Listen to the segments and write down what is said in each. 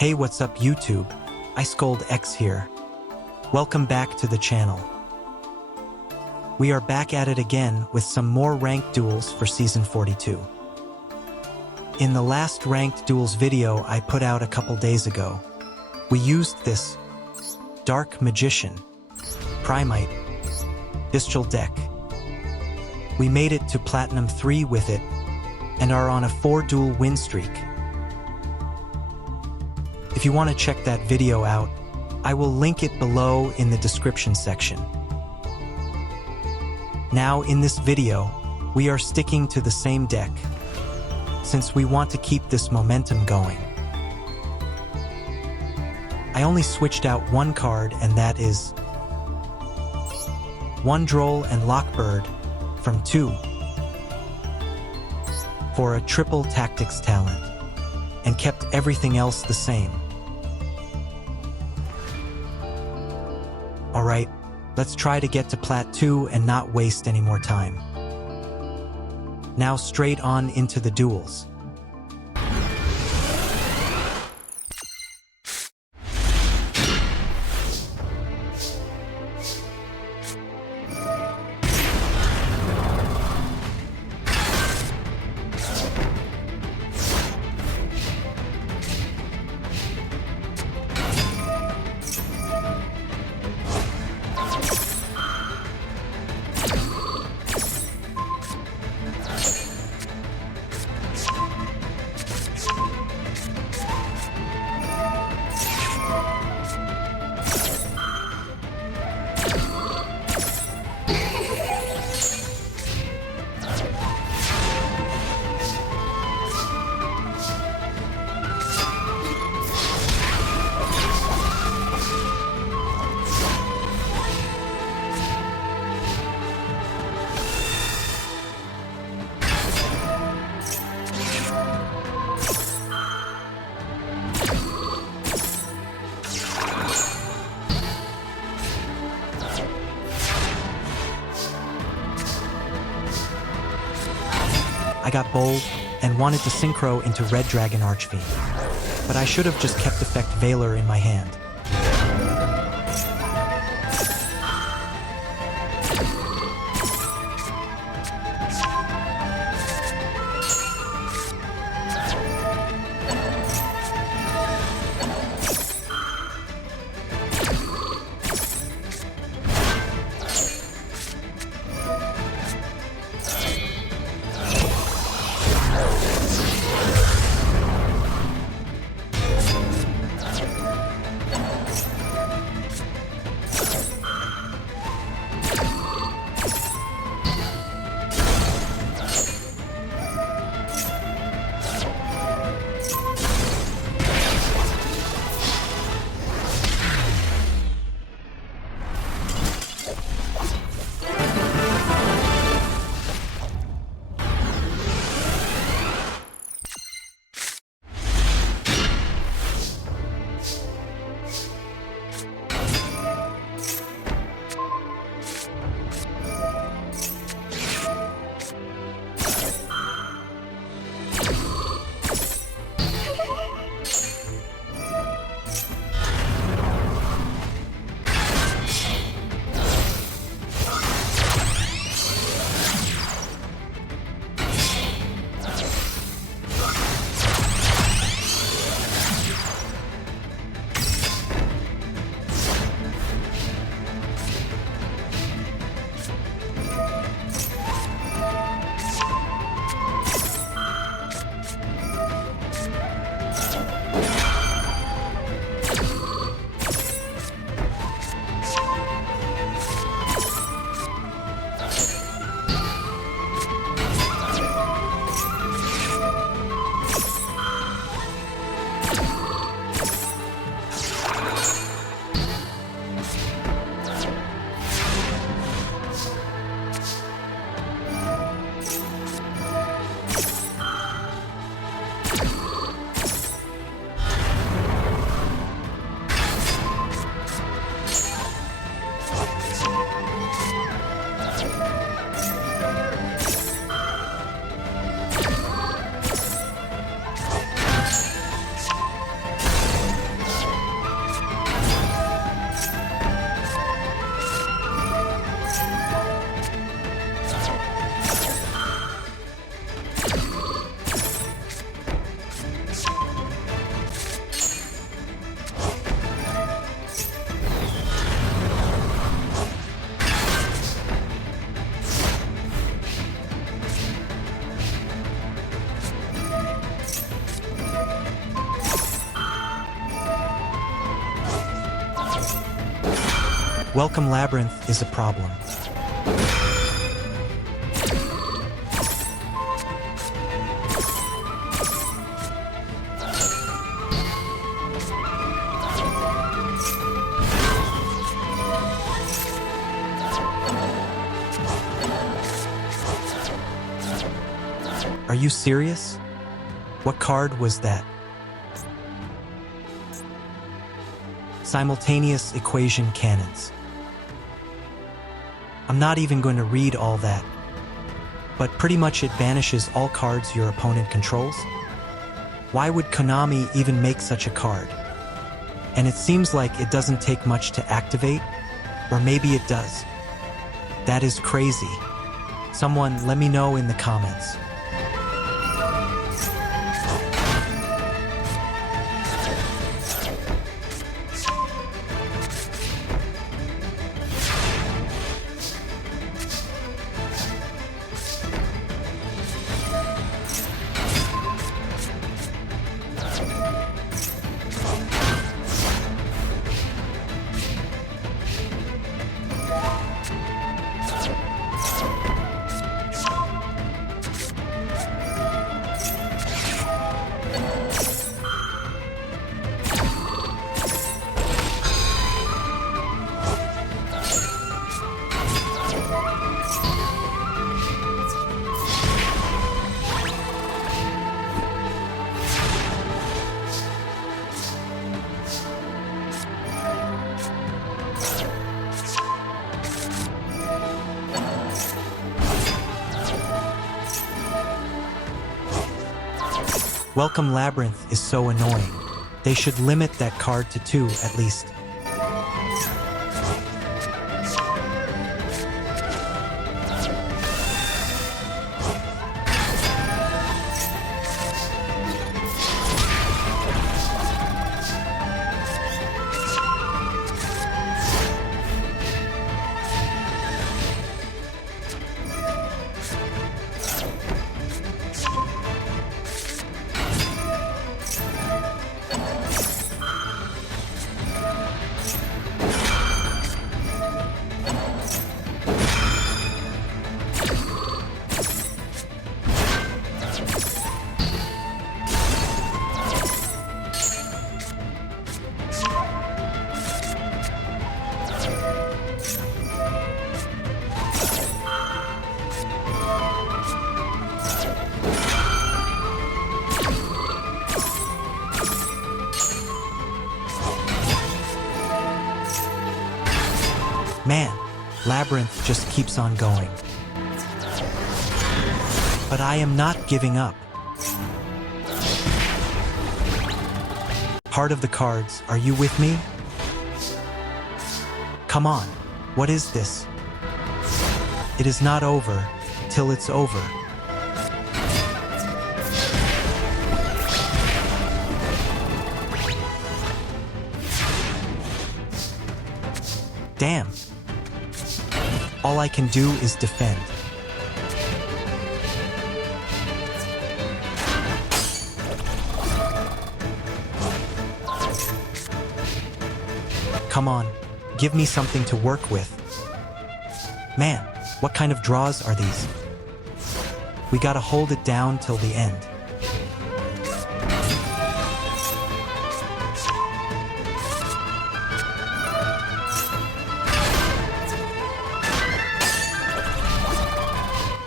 Hey, what's up YouTube? IceColdX here. Welcome back to the channel. We are back at it again with some more ranked duels for Season 42. In the last ranked duels video I put out a couple days ago, we used this Dark Magician, Primite, Bystial deck. We made it to Platinum 3 with it, and are on a 4-duel win streak. If you want to check that video out, I will link it below in the description section. Now in this video, we are sticking to the same deck, since we want to keep this momentum going. I only switched out one card, and that is one Droll and Lockbird from 2 for a triple tactics talent, and kept everything else the same. Alright, let's try to get to Plat 2 and not waste any more time. Now straight on into the duels. I got bold and wanted to Synchro into Red Dragon Archfiend, but I should have just kept effect Valor in my hand. Welcome Labrynth is a problem. Are you serious? What card was that? Simultaneous equation cannons. I'm not even going to read all that, but pretty much it banishes all cards your opponent controls. Why would Konami even make such a card? And it seems like it doesn't take much to activate, or maybe it does. That is crazy. Someone let me know in the comments. Welcome Labrynth is so annoying. They should limit that card to 2 at least. Man, Labrynth just keeps on going. But I am not giving up. Heart of the cards, are you with me? Come on, what is this? It is not over till it's over. Damn. All I can do is defend. Come on, give me something to work with. Man, what kind of draws are these? We gotta hold it down till the end.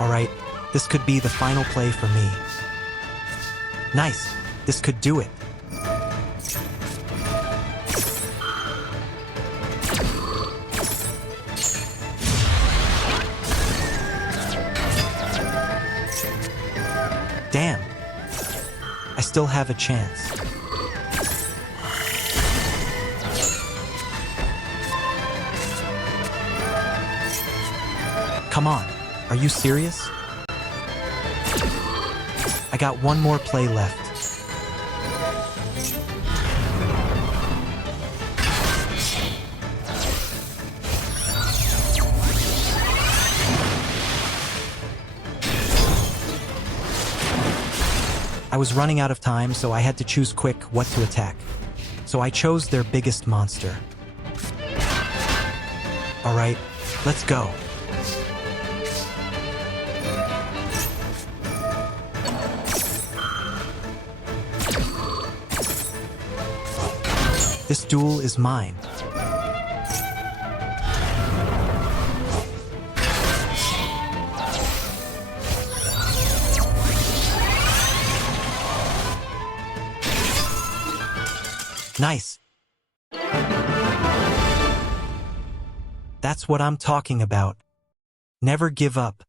Alright, this could be the final play for me. Nice, this could do it. Damn, I still have a chance. Come on, are you serious? I got one more play left. I was running out of time, so I had to choose quick what to attack. So I chose their biggest monster. All right, let's go. This duel is mine. Nice. That's what I'm talking about. Never give up.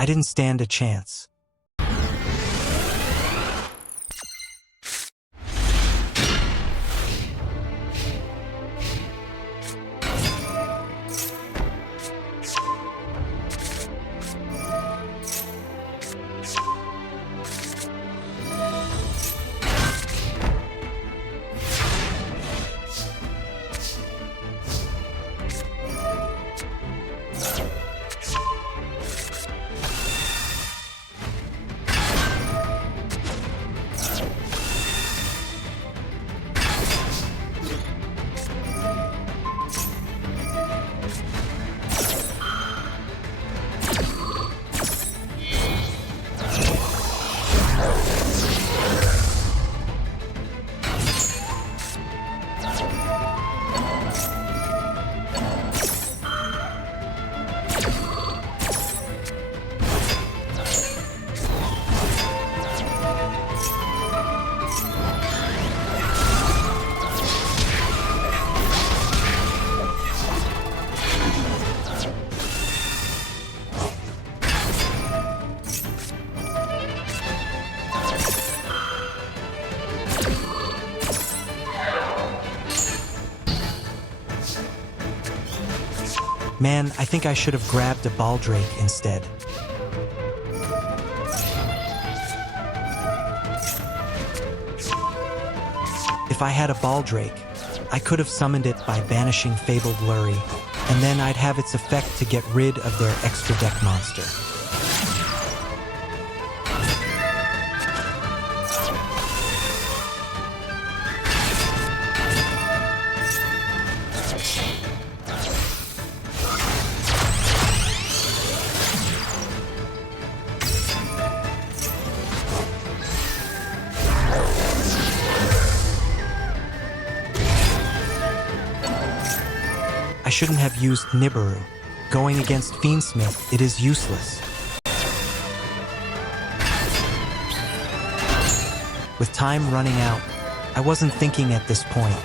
I didn't stand a chance. Man, I think I should have grabbed a Baldrake instead. If I had a Baldrake, I could have summoned it by banishing Fabled Lurry, and then I'd have its effect to get rid of their extra deck monster. I shouldn't have used Nibiru. Going against Fiendsmith, it is useless. With time running out, I wasn't thinking at this point.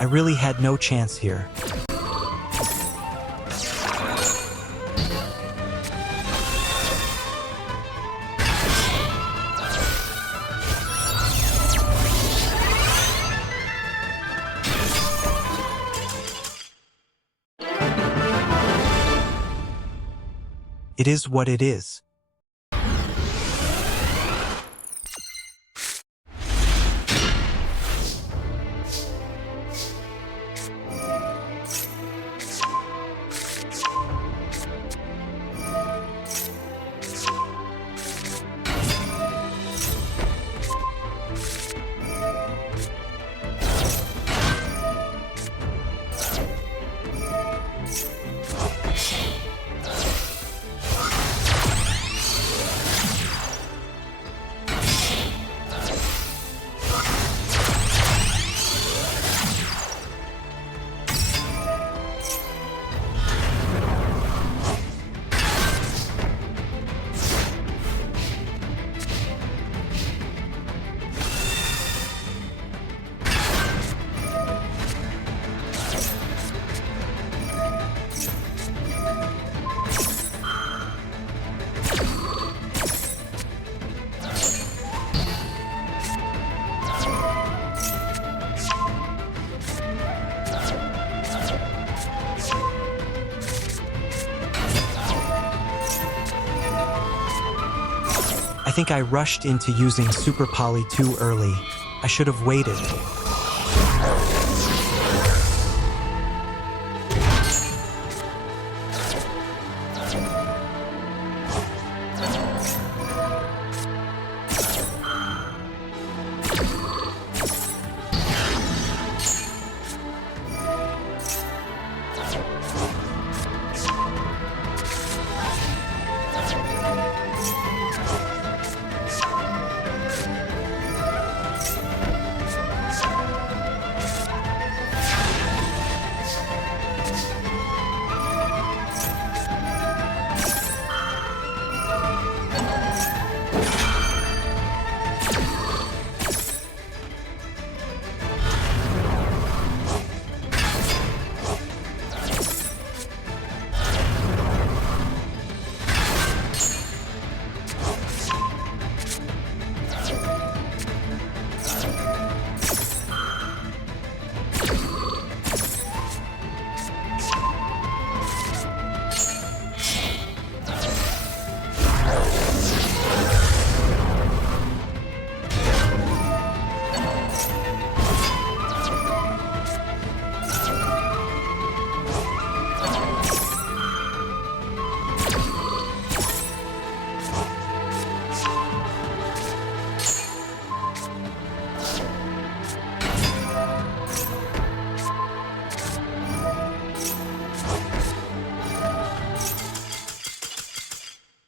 I really had no chance here. It is what it is. I think I rushed into using Super Poly too early. I should have waited.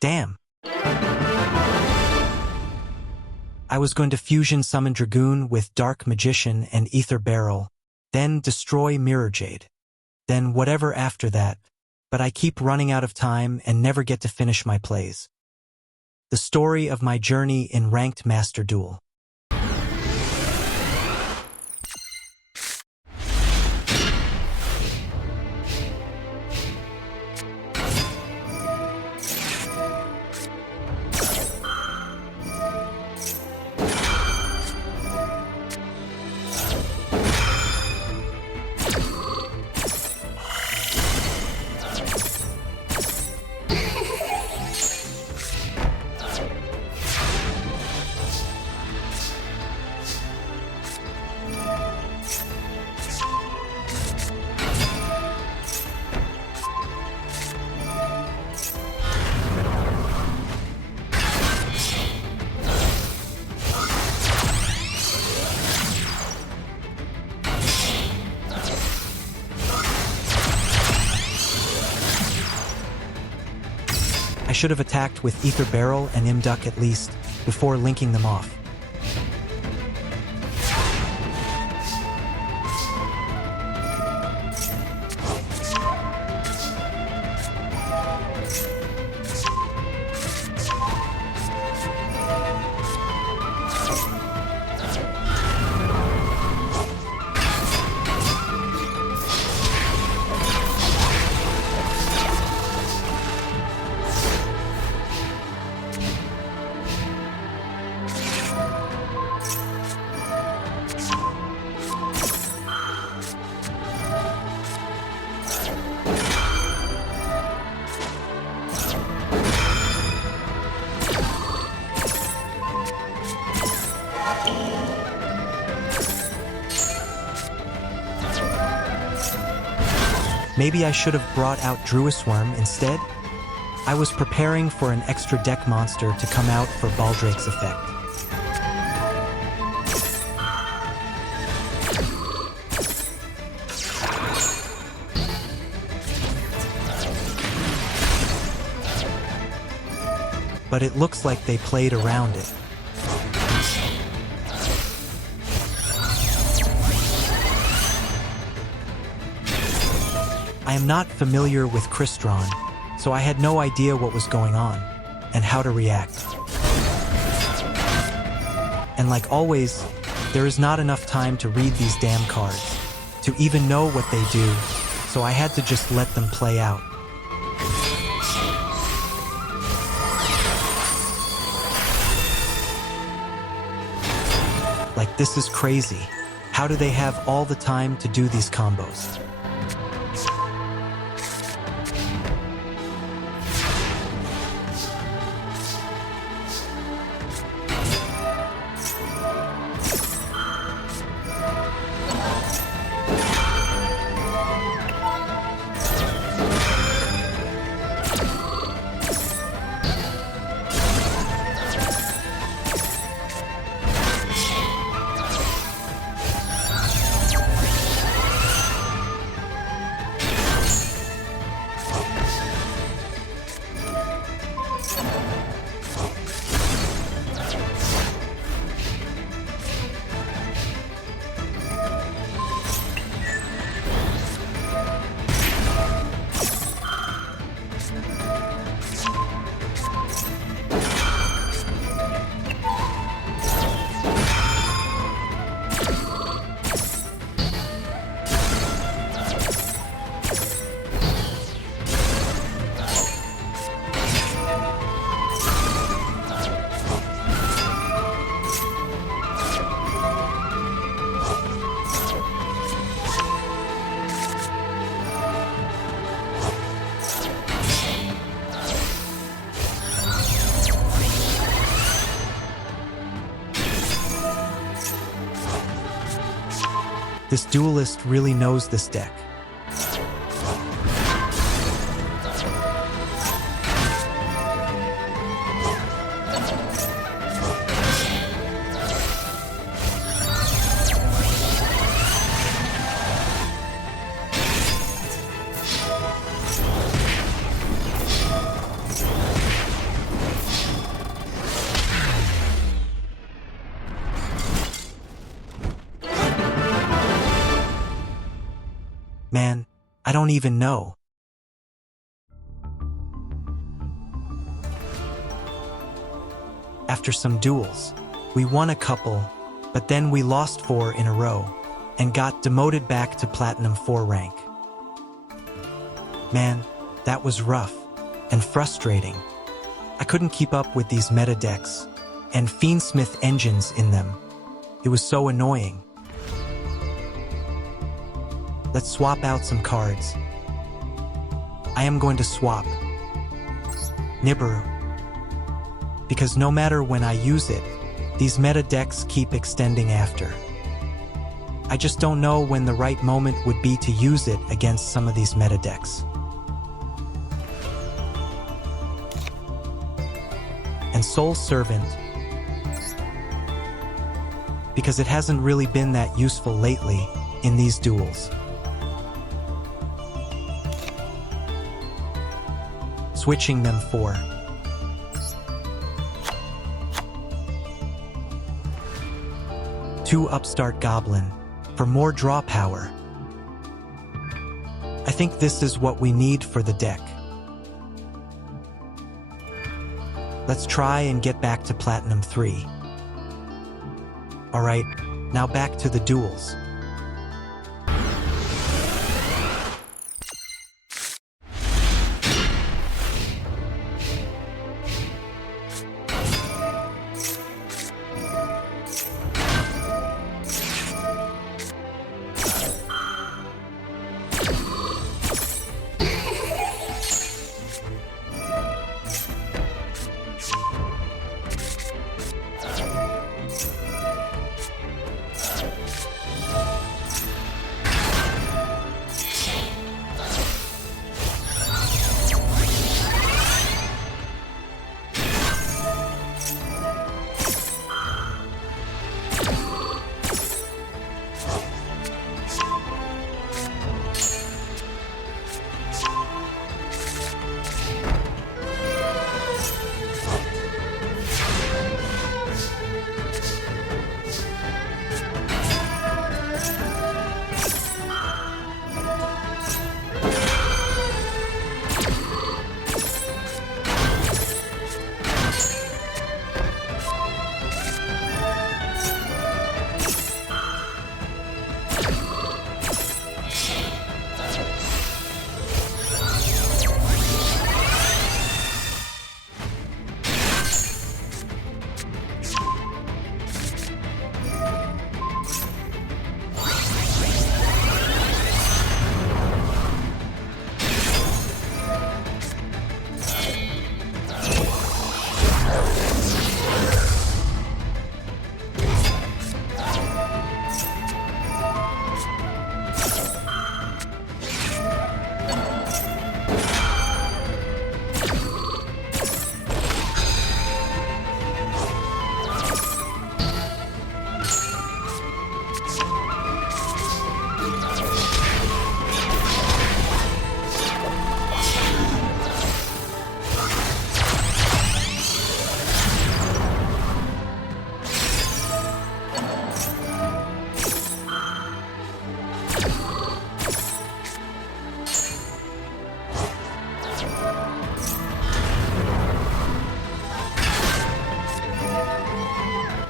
Damn. I was going to fusion summon Dragoon with Dark Magician and Ether Barrel, then destroy Mirror Jade. Then whatever after that, but I keep running out of time and never get to finish my plays. The story of my journey in ranked Master Duel. I should have attacked with Ether Barrel and Imduck at least, before linking them off. Maybe I should have brought out Druisworm instead? I was preparing for an extra deck monster to come out for Baldrake's effect. But it looks like they played around it. I am not familiar with Crystron, so I had no idea what was going on, and how to react. And like always, there is not enough time to read these damn cards, to even know what they do, so I had to just let them play out. Like, this is crazy. How do they have all the time to do these combos? This duelist really knows this deck. Man, I don't even know. After some duels, we won a couple, but then we lost 4 in a row and got demoted back to Platinum 4 rank. Man, that was rough and frustrating. I couldn't keep up with these meta decks and Fiendsmith engines in them. It was so annoying. Let's swap out some cards. I am going to swap Nibiru, because no matter when I use it, these meta decks keep extending after. I just don't know when the right moment would be to use it against some of these meta decks. And Soul Servant, because it hasn't really been that useful lately in these duels. Switching them for two Upstart Goblin for more draw power. I think this is what we need for the deck. Let's try and get back to Platinum 3. Alright, now back to the duels.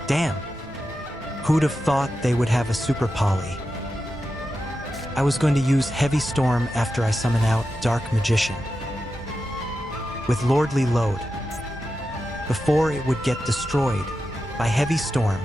Damn, who'd have thought they would have a Super Poly? I was going to use Heavy Storm after I summon out Dark Magician with Lordly Load before it would get destroyed by Heavy Storm.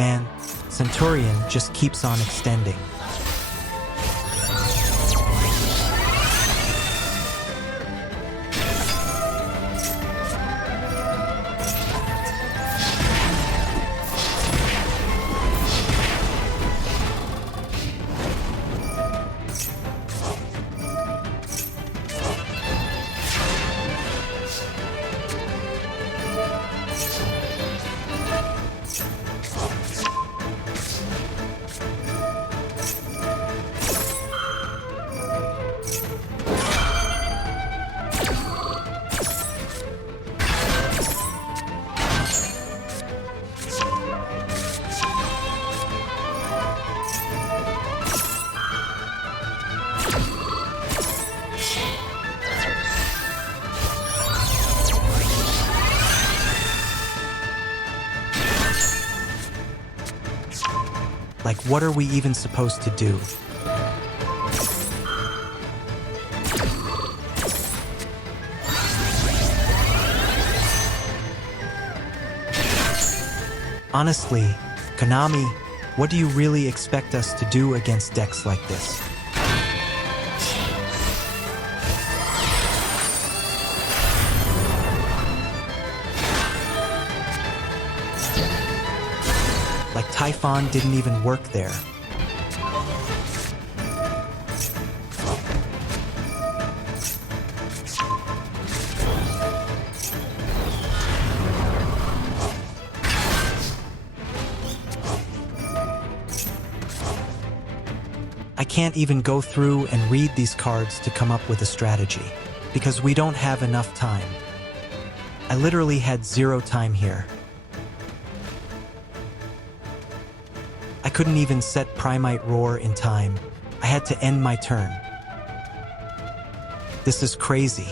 Man, Centur-Ion just keeps on extending. Like, what are we even supposed to do? Honestly, Konami, what do you really expect us to do against decks like this? Like Typhon didn't even work there. I can't even go through and read these cards to come up with a strategy, because we don't have enough time. I literally had 0 time here. I couldn't even set Primite Roar in time. I had to end my turn. This is crazy.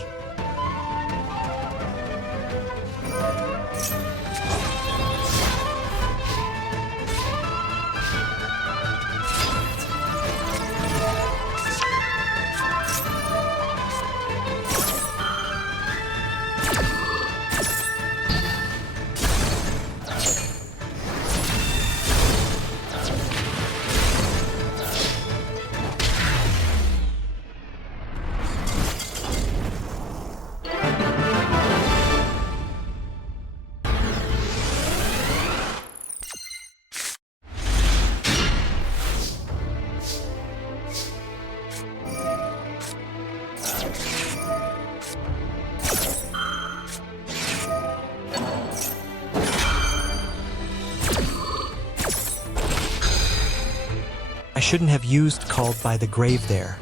I shouldn't have used Called by the Grave there,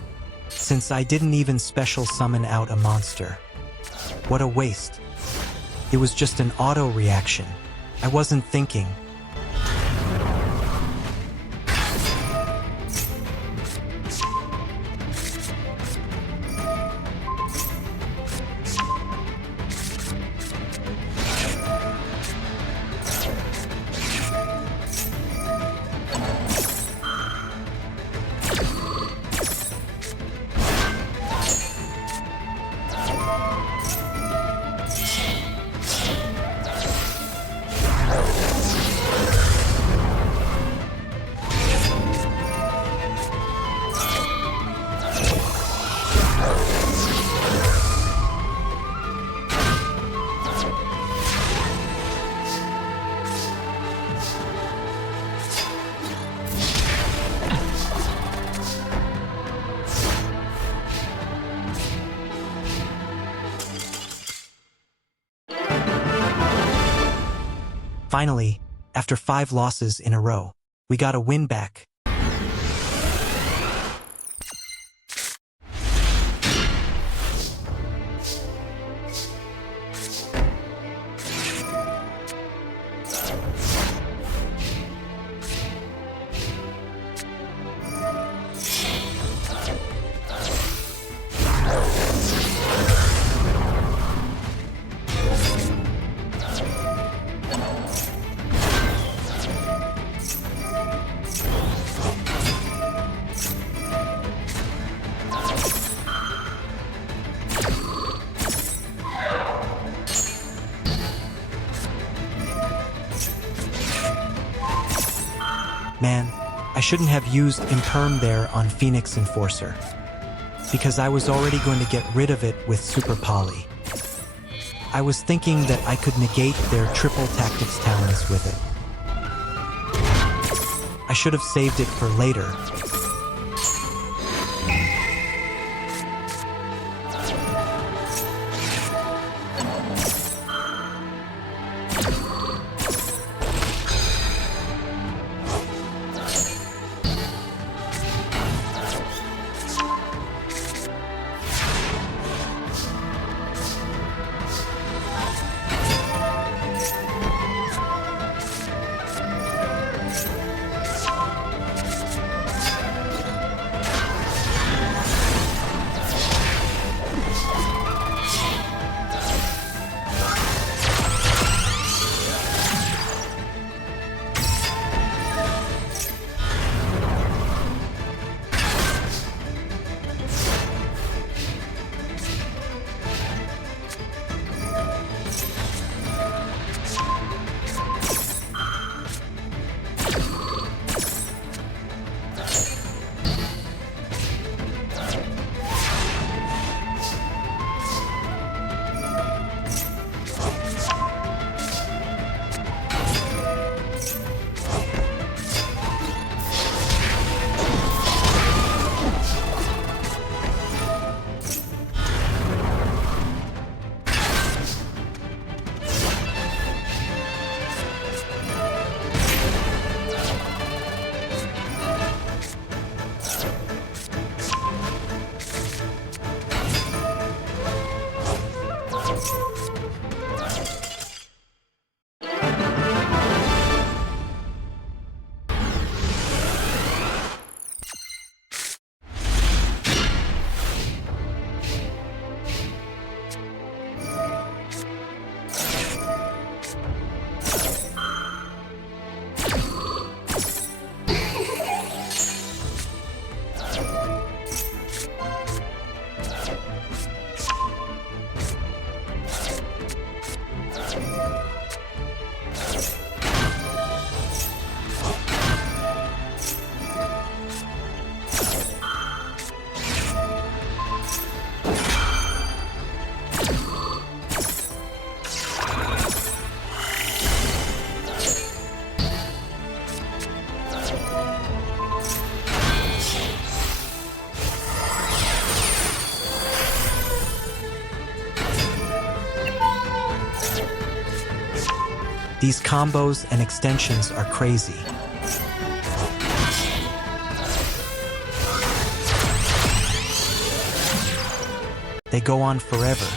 since I didn't even special summon out a monster. What a waste. It was just an auto reaction. I wasn't thinking. Finally, after 5 losses in a row, we got a win back. Man, I shouldn't have used Imperm there on Phoenix Enforcer, because I was already going to get rid of it with Super Poly. I was thinking that I could negate their triple tactics talents with it. I should have saved it for later. These combos and extensions are crazy. They go on forever.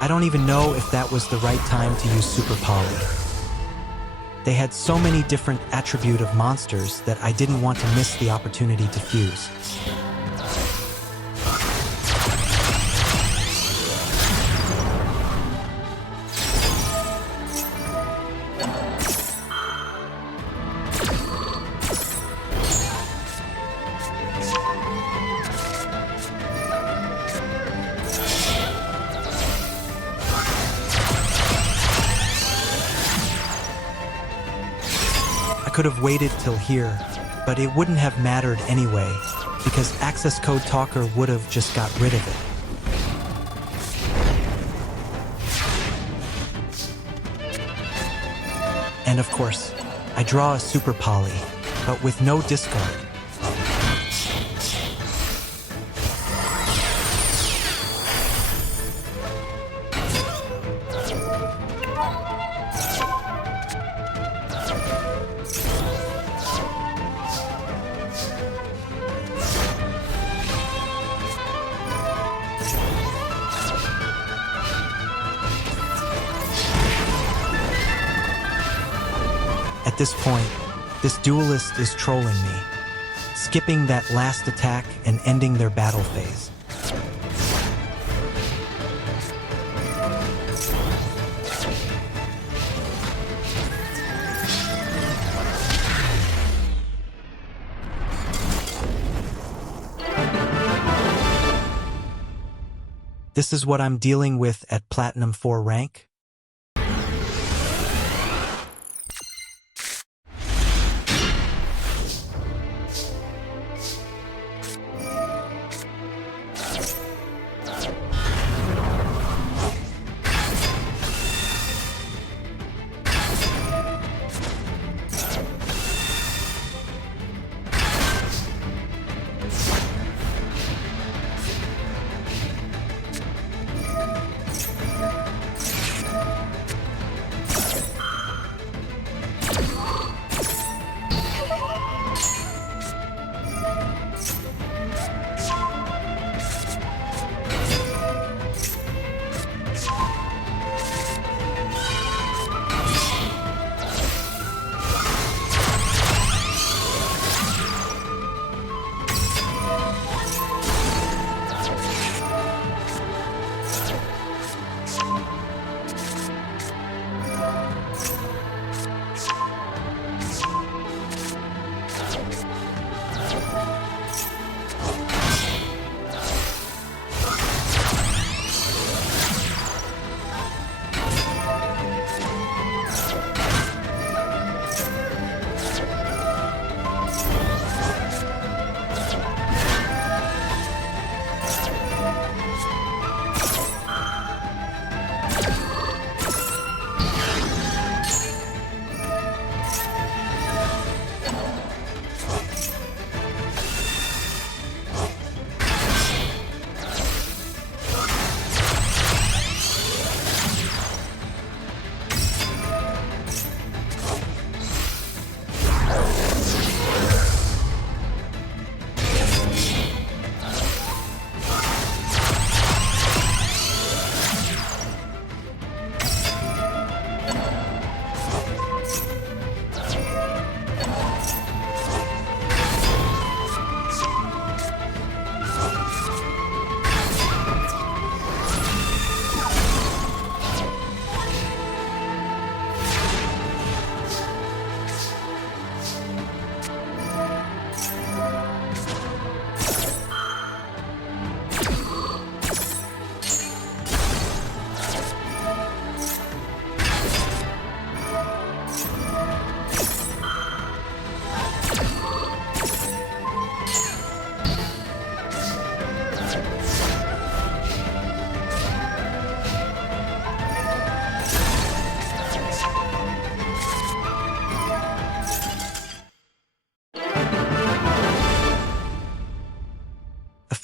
I don't even know if that was the right time to use Super Poly. They had so many different attribute of monsters that I didn't want to miss the opportunity to fuse. I could have waited till here, but it wouldn't have mattered anyway, because Access Code Talker would have just got rid of it. And of course, I draw a Super Poly, but with no discard. At this point, this duelist is trolling me, skipping that last attack and ending their battle phase. This is what I'm dealing with at Platinum 4 rank?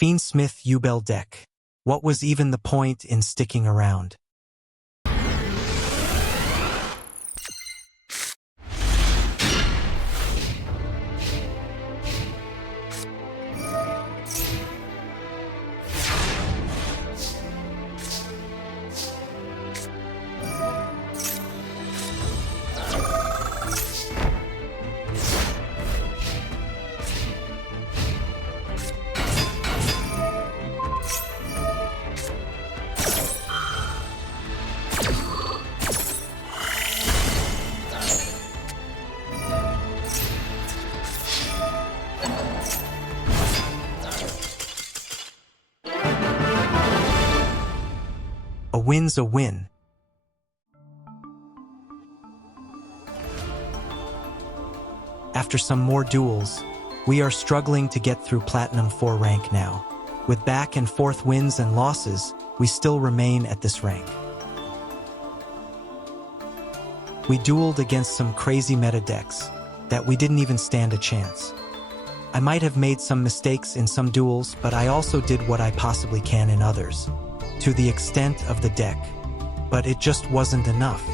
Fiendsmith Yubel deck. What was even the point in sticking around? A win's a win. After some more duels, we are struggling to get through Platinum 4 rank now. With back and forth wins and losses, we still remain at this rank. We dueled against some crazy meta decks that we didn't even stand a chance. I might have made some mistakes in some duels, but I also did what I possibly can in others, to the extent of the deck. But it just wasn't enough.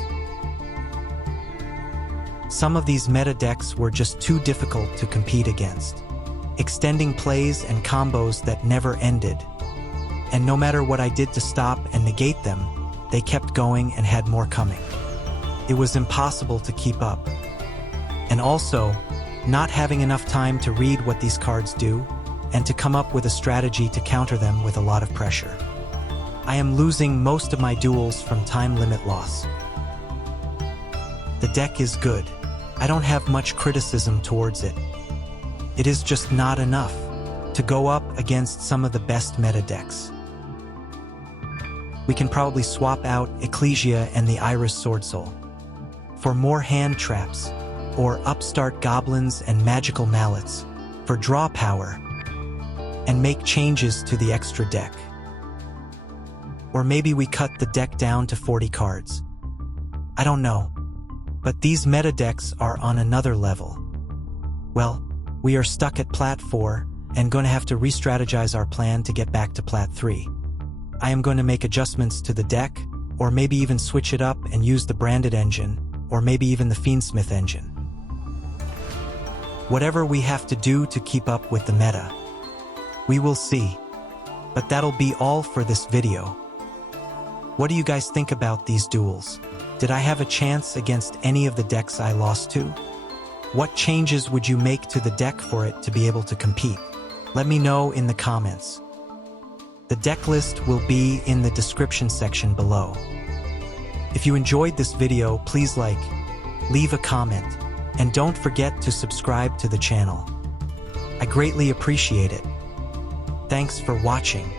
Some of these meta decks were just too difficult to compete against, extending plays and combos that never ended. And no matter what I did to stop and negate them, they kept going and had more coming. It was impossible to keep up. And also, not having enough time to read what these cards do, and to come up with a strategy to counter them with a lot of pressure. I am losing most of my duels from time limit loss. The deck is good. I don't have much criticism towards it. It is just not enough to go up against some of the best meta decks. We can probably swap out Ecclesia and the Iris Swordsoul for more hand traps, or upstart goblins and magical mallets for draw power, and make changes to the extra deck. Or maybe we cut the deck down to 40 cards. I don't know. But these meta decks are on another level. Well, we are stuck at Plat 4 and going to have to re-strategize our plan to get back to Plat 3. I am going to make adjustments to the deck, or maybe even switch it up and use the branded engine, or maybe even the Fiendsmith engine. Whatever we have to do to keep up with the meta. We will see. But that'll be all for this video. What do you guys think about these duels? Did I have a chance against any of the decks I lost to? What changes would you make to the deck for it to be able to compete? Let me know in the comments. The deck list will be in the description section below. If you enjoyed this video, please like, leave a comment, and don't forget to subscribe to the channel. I greatly appreciate it. Thanks for watching.